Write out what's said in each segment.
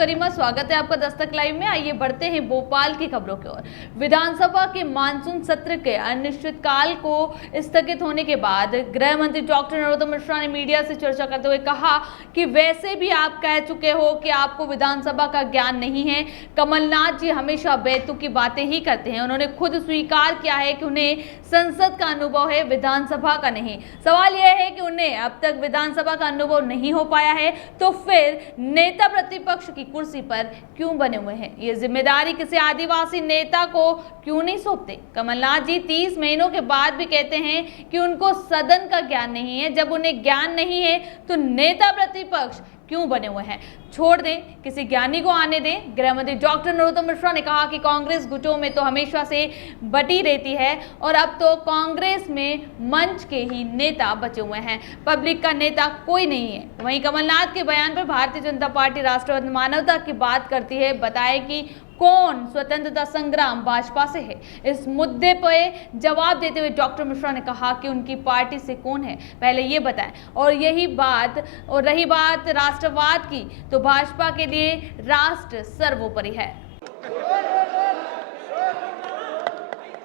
गरिमा, स्वागत है आपका दस्तक लाइव में। आइए बढ़ते हैं भोपाल की खबरों की ओर। विधानसभा के मानसून सत्र के अनिश्चितकाल को स्थगित होने के बाद गृह मंत्री डॉक्टर नरोत्तम मिश्रा ने मीडिया से चर्चा करते हुए कहा कि वैसे भी आप कह चुके हो कि आपको विधानसभा का ज्ञान नहीं है। कमलनाथ जी हमेशा बेतुकी की बातें ही करते हैं। उन्होंने खुद स्वीकार किया है कि उन्हें संसद का अनुभव है, विधानसभा का नहीं। सवाल यह है कि उन्हें अब तक विधानसभा का अनुभव नहीं हो पाया है, तो फिर नेता प्रतिपक्ष की कुर्सी पर क्यों बने हुए हैं? ये जिम्मेदारी किसी आदिवासी नेता को क्यों नहीं सौंपते? कमलनाथ जी 30 महीनों के बाद भी कहते हैं कि उनको सदन का ज्ञान नहीं है। जब उन्हें ज्ञान नहीं है तो नेता प्रतिपक्ष क्यों बने हुए हैं? छोड़ दें, किसी ज्ञानी को आने दें। गृह मंत्री डॉक्टर नरोत्तम मिश्रा ने कहा कि कांग्रेस गुटों में तो हमेशा से बटी रहती है और अब तो कांग्रेस में मंच के ही नेता बचे हुए हैं, पब्लिक का नेता कोई नहीं है। वहीं कमलनाथ के बयान पर भारतीय जनता पार्टी राष्ट्रवाद मानवता की बात करती है। बताए कि कौन स्वतंत्रता संग्राम भाजपा से है। इस मुद्दे पर जवाब देते हुए डॉक्टर मिश्रा ने कहा कि उनकी पार्टी से कौन है, पहले ये बताएं। और रही बात राष्ट्रवाद की, तो भाजपा के लिए राष्ट्र सर्वोपरि है।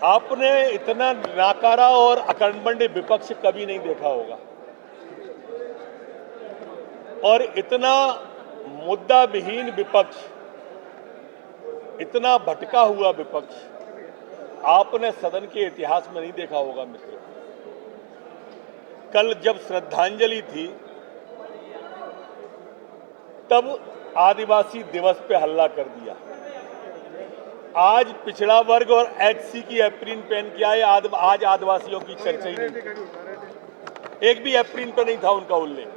आपने इतना नाकारा और अकड़मंड विपक्ष कभी नहीं देखा होगा, और इतना मुद्दा विहीन विपक्ष, इतना भटका हुआ विपक्ष आपने सदन के इतिहास में नहीं देखा होगा। मित्रों, कल जब श्रद्धांजलि थी तब आदिवासी दिवस पे हल्ला कर दिया। आज पिछड़ा वर्ग और एचसी की एप्रिन पहन के आए, आज आदिवासियों की चर्चा ही नहीं। एक भी एप्रिन पे नहीं था उनका उल्लेख।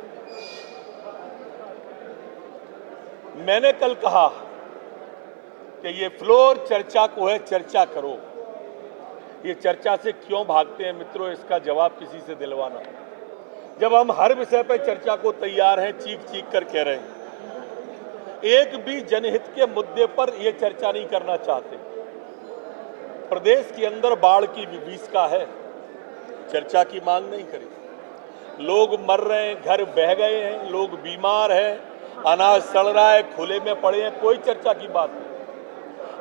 मैंने कल कहा कि ये फ्लोर चर्चा को है, चर्चा करो। ये चर्चा से क्यों भागते हैं मित्रों, इसका जवाब किसी से दिलवाना। जब हम हर विषय पर चर्चा को तैयार हैं, चीख चीख कर कह रहे हैं, एक भी जनहित के मुद्दे पर यह चर्चा नहीं करना चाहते। प्रदेश के अंदर बाढ़ की विभीषिका है, चर्चा की मांग नहीं करी। लोग मर रहे हैं, घर बह गए हैं, लोग बीमार हैं, अनाज सड़ रहा है, खुले में पड़े हैं, कोई चर्चा की बात नहीं।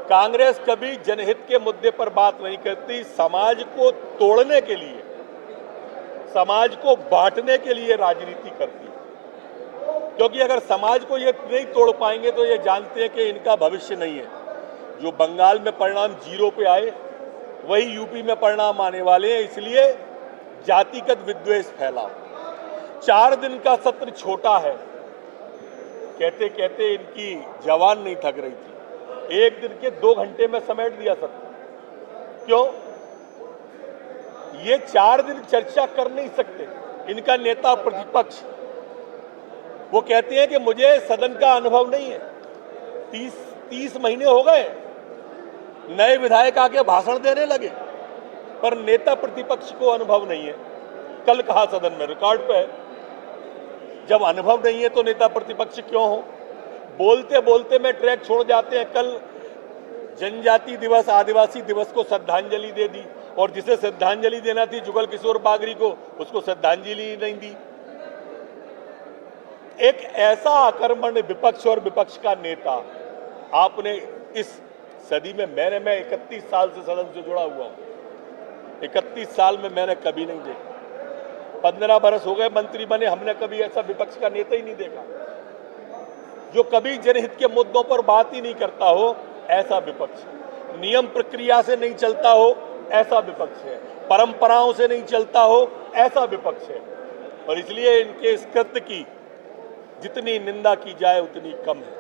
कांग्रेस कभी जनहित के मुद्दे पर बात नहीं करती। समाज को तोड़ने के लिए, समाज को बांटने के लिए राजनीति करती है, क्योंकि अगर समाज को ये नहीं तोड़ पाएंगे तो ये जानते हैं कि इनका भविष्य नहीं है। जो बंगाल में परिणाम 0 पे आए, वही यूपी में परिणाम आने वाले हैं। इसलिए जातिगत विद्वेष फैला। 4 दिन का सत्र छोटा है, कहते कहते इनकी जवान नहीं थक रही थी। 1 दिन के 2 घंटे में समेट दिया सत्र। क्यों? ये 4 दिन चर्चा कर नहीं सकते। इनका नेता प्रतिपक्ष वो कहते हैं कि मुझे सदन का अनुभव नहीं है। 30 महीने हो गए, नए विधायक आके भाषण देने लगे, पर नेता प्रतिपक्ष को अनुभव नहीं है। कल कहा सदन में, रिकॉर्ड पे है, जब अनुभव नहीं है तो नेता प्रतिपक्ष क्यों हो? बोलते बोलते में ट्रैक छोड़ जाते हैं। कल जनजाति दिवस, आदिवासी दिवस को श्रद्धांजलि दे दी, और जिसे श्रद्धांजलि देना थी जुगल किशोर बागरी को, उसको श्रद्धांजलि नहीं दी। एक ऐसा आक्रमण विपक्ष और विपक्ष का नेता आपने इस सदी में, मैं 31 साल से सदन से जुड़ा हुआ हूं, 31 साल में मैंने कभी नहीं देखा। 15 बरस हो गए मंत्री बने, हमने कभी ऐसा विपक्ष का नेता ही नहीं देखा जो कभी जनहित के मुद्दों पर बात ही नहीं करता हो। ऐसा विपक्ष, नियम प्रक्रिया से नहीं चलता हो, ऐसा विपक्ष है, परंपराओं से नहीं चलता हो, ऐसा विपक्ष है। और इसलिए इनके इस कृत्य की जितनी निंदा की जाए उतनी कम है।